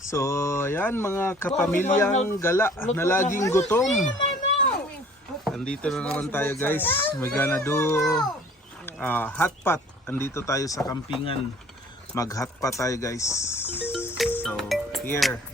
So, ayan mga kapamilyang gala na laging gutom. Andito na naman tayo guys. We're gonna do hot pot. Andito tayo sa kampingan. Mag hot pot tayo guys. So, here.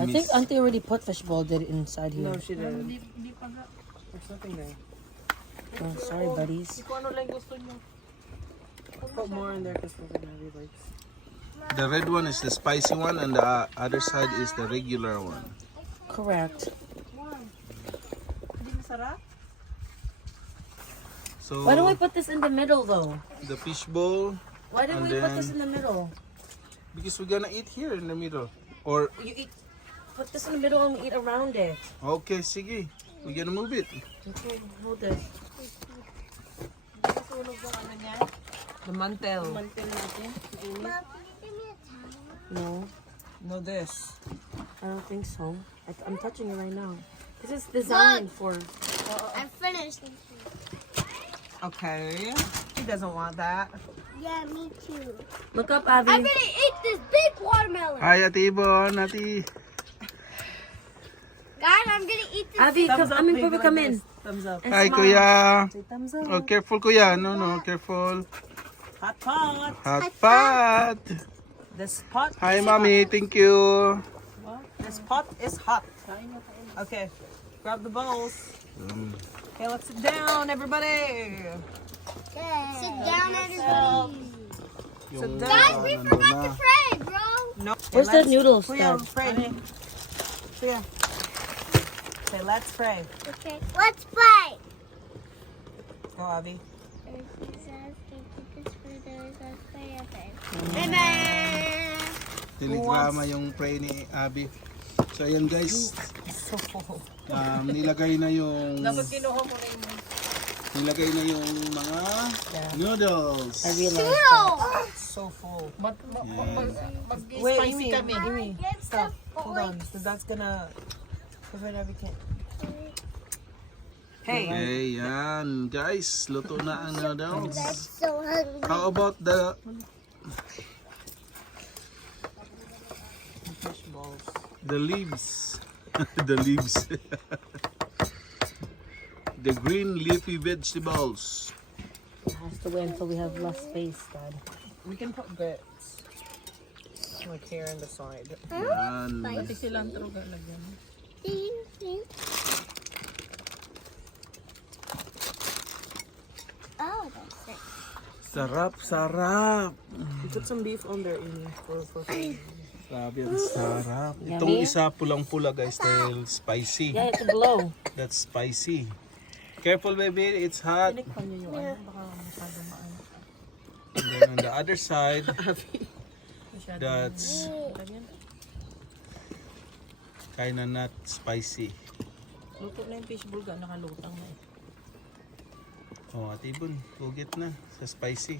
I think Auntie already put fishbowl did it inside here. No, she didn't. There's nothing there. Oh, sorry, buddies. Put more in there because we're gonna be like. The red one is the spicy one and the other side is the regular one. Correct. So, Why don't we put this in the middle though? the fish bowl, Why didn't And we put this then- in the middle? because we're gonna eat here in the middle. Or, You eat. Put this in the middle and we eat around it. okay, sige. We're gonna move it. Okay, hold it. The mantel. No, No, this. I don't think so. I'm touching it right now. This is designed for. I finished. Okay. He doesn't want that. Yeah, me too. Look up, I'm Abby. gonna eat this big watermelon. Hi, Ate Ibon, Ate. Guys, I'm gonna eat this. Abby, come, I mean, baby, Papa, like come this. in. Thumbs up. And Hi, smile. Kuya. Say thumbs up. Oh, careful, Kuya. No, careful. Hot pot. Hot pot. This pot. Hi, is Mommy. Thank you. hot. This pot is hot. Okay. Grab the bowls. Okay, let's sit down, everybody. Sit down, everybody. Yung, Guys, we nandun forgot na. to pray, bro. No. Where's the noodles, Kuya, Dad? pray. Kuya. Say, let's pray. Okay, let's play. Go, Abby. Amen. Telegrama yung pray ni Abby. So, ayan guys. So full. Nilagay na yung... kinuha mo na yun. Nilagay na yung mga noodles. I realized. Noodles. So full. Yan. Wait, Amy, Amy, stop. Hold on. So that's gonna prevent everything. Hey. Okay, yan. Guys, luto na ang noodles. So hungry. How about the Fish balls. leaves? The leaves. The green leafy vegetables. It has to wait until we have less space, Dad. We can put bits. Like here on the side. Yan. Oh, that's it. Sarap, sarap. We put some beef on there, Amy. For Grabe, ang sarap. Yummy. Itong isa pulang-pula guys dahil spicy. Yeah, it's a blow. That's spicy. Careful baby, it's hot. And then on the other side, that's kinda not spicy. luto na yung fish bowl, nakalutang na. Oh, Ate Ibon, hugit na sa spicy.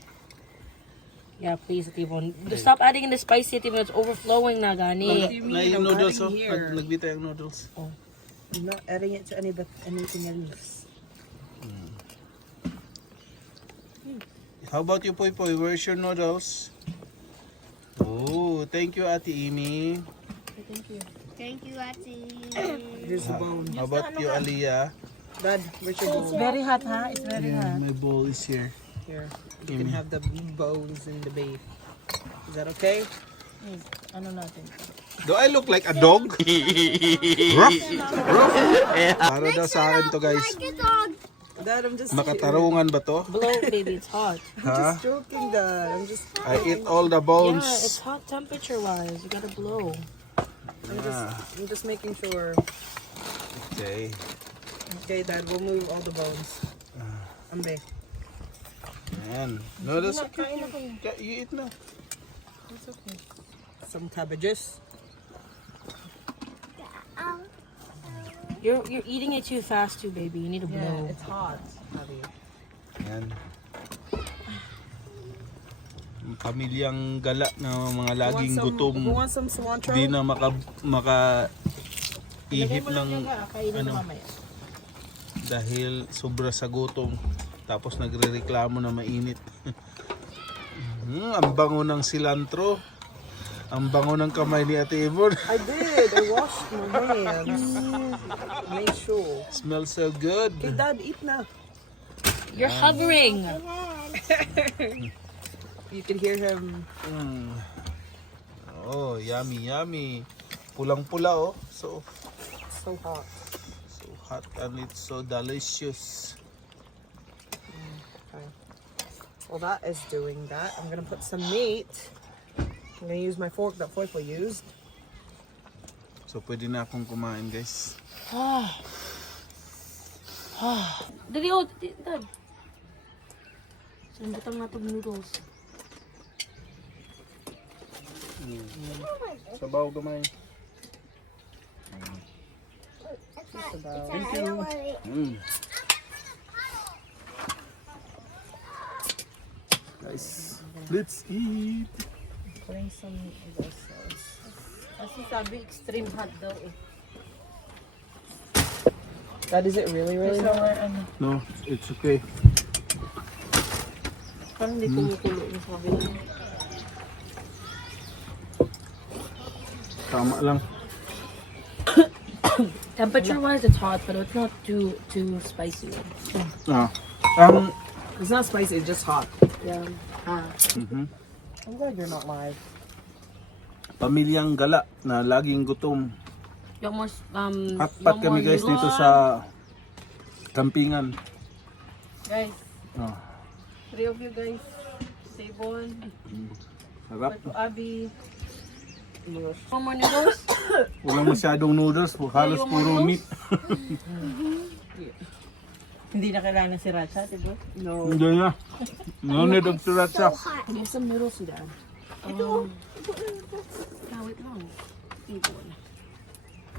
Yeah, please, Tibon. Stop adding in the spicy, Tibon. It's overflowing na, gani. Na yung I'm noodles, oh. adding here. Nagbita yung noodles. I'm not adding it to anything else. How about you, Poy Poy? Where's your noodles? Oh, thank you, Ate Amy. Thank you, Ati. Here's the bone. How about you, Aliyah? Dad, where's your bowl? It's very hot, huh? It's very Yeah, hot. my bowl is here. Here. You can have the bones and the beef. Is that okay? Ano natin? Do I look like a dog? Ruff! Ruff! Para daw sa akin to guys. Like a dog. Dad, I'm just Makatarungan ba to? Blow, baby. It's hot. Ha? joking, Dad. I'm just I eat all the Yeah, bones. it's hot temperature-wise. You gotta blow. I'm just making sure. Okay. Okay, Dad, we'll move all the bones. Ambe. Ayan. No, that's okay. You eat na. It's okay. Some cabbages. You're eating it too fast, too, baby. You need to Yeah, blow. it's hot. Abby. Ayan. pamilyang gala na mga laging Who gutom. wants some cilantro? Di na ihip ng ano, dahil sobra sa gutom. Tapos nagrereklamo na mainit. Ang bango ng cilantro. Ang bango ng kamay ni Ate Yvonne. I did. I washed my hands. Make sure. Smells so good. Okay, Dad, eat na. You're hovering. You can hear him. Oh, yummy, yummy. Pulang-pula oh. So So hot. hot and it's so delicious. Okay. Well, that is doing that. I'm gonna put some meat. I'm gonna use my fork that Foipo used. So pwede na akong kumain, guys. Dali, oh, Dad. Saan butang nga itong noodles? Sabaw gamay. Thank you. Guys, let's eat. Bring some of this sauce. Kasi sabi, extreme hot daw eh. Dad, is it really, really hot? No, it's okay. Parang hindi kumukulo yung sabi na. Tama lang. Temperature-wise, it's hot, but it's not too spicy. Ah. It's not spicy, it's just hot. Yeah. I'm glad you're not live. Pamilyang gala na laging gutom. Yung more, Hotpot yung kami more guys dito noodles. sa campingan. Guys, Ah, 3 of you guys. Sabon, sarap. Abby. One more noodles? Walang masyadong noodles, halos yung puro noodles? meat. Hindi na kailangan si Racha, diba? No. Hindi na. No need of sriracha. Give some noodles to Dad. Wait lang. Sabon.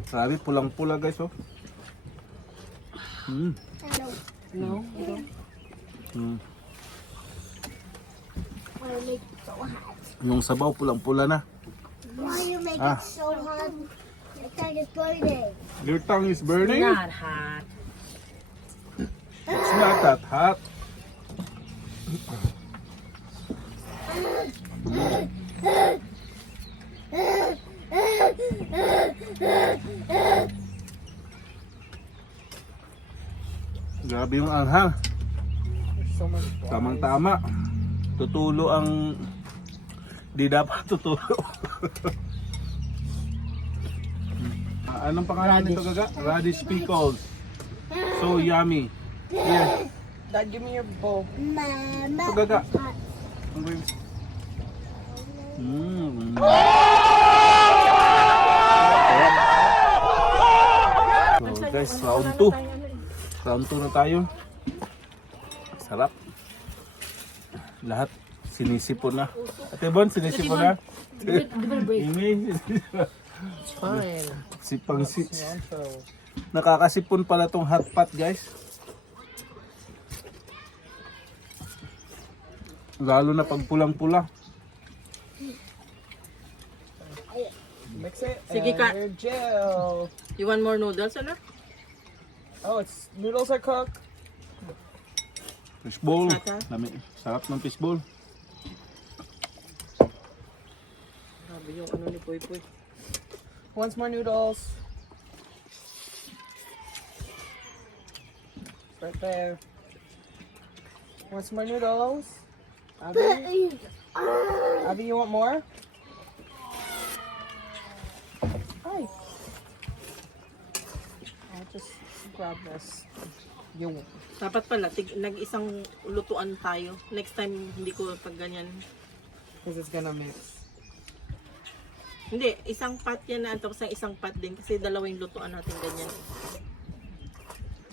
Sabi, pulang-pula guys oh. No? You don't? Why you make it so hot? Yung sabaw, pulang-pula na. Why you make Ah. it so hot? It's like it's burning. Your tongue is burning? Not hot. It's not that hot. Grabe yung anghang. There's so much flies. Tamang-tama. Tutulo ang di dapat tutulo. Anong pangalan nito gaga? Radish pickles. So yummy. Yeah. Dad, give me your bowl. Mama. Ito gaga. it's hot. So guys, round 2. Round 2 na tayo. Sarap. Lahat sinisipon na. Ate Bon, sinisipon na. Give it a break. Amy, It's fine. sipang Cilantro. nakakasipon pala tong hot pot guys. Lalo na pag pulang-pula. Mix it. Sige, and Kat. your gel. You want more noodles, ano? Oh, it's noodles are cooked. Fishbowl. Sata. Lami. Sarap ng fishbowl. Sabi yung ano ni Poy Poy. Once more noodles. Right there. Want some more noodles? Abby? Abby, you want more? Hi. I'll just grab this. You. Dapat pala, nag-isang lutuan tayo. Next time, hindi ko pag ganyan. Because it's gonna mix. Hindi, isang pot yan na tapos isang pot din kasi dalawang lutuan natin ganyan.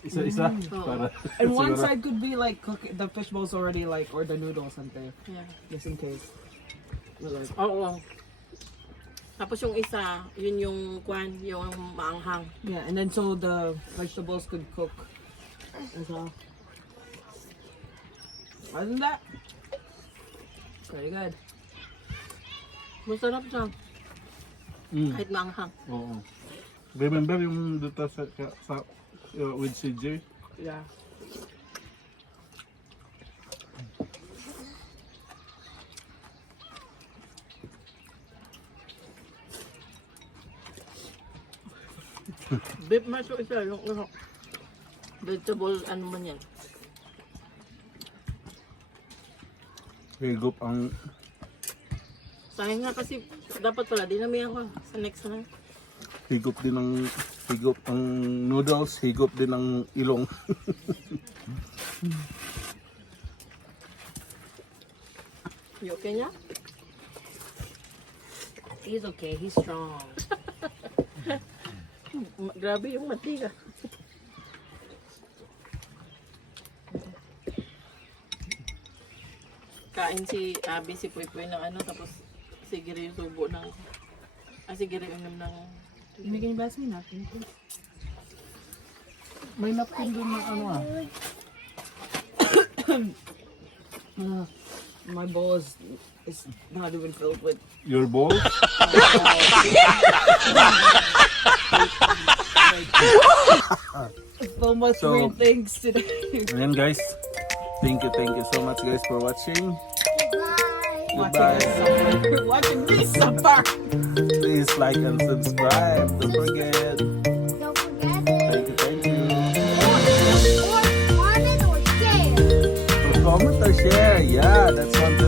Isa-isa. Oo. Para And one siguro- side could be like cook the fish bowl's already like or the noodles something. Yeah. Just in case. But, like, Oo. Tapos yung isa, yun yung kwan, yung maanghang. yeah, and then so the vegetables could cook as well. Other than that, pretty good. Masarap siya. Mm. Kahit maanghang. Oo. Remember yung dito sa with CJ? Yeah. Beef maso isa, yung vegetable, ano man yan. Higop ang Sayang nga kasi, dapat pala, dinamihan ko sa next na. higop ang noodles, higop din ang ilong. You okay niya? He's okay, he's strong. Grabe yung mantika. Kain si Abby, si Puy ng ano, tapos si Giri yung subo ng... si Giri uminom ng... Ibigay ba sa natin? May napkin doon ng ano ah. My bowl is not even filled with. Your balls? So much So- weird things today. Ayan guys. Thank you so much guys for watching. Watching us suffer. Watching me suffer. Please like and subscribe. Don't forget. Don't forget it. Thank you. Or comment or share. So comment or share. Yeah, that's one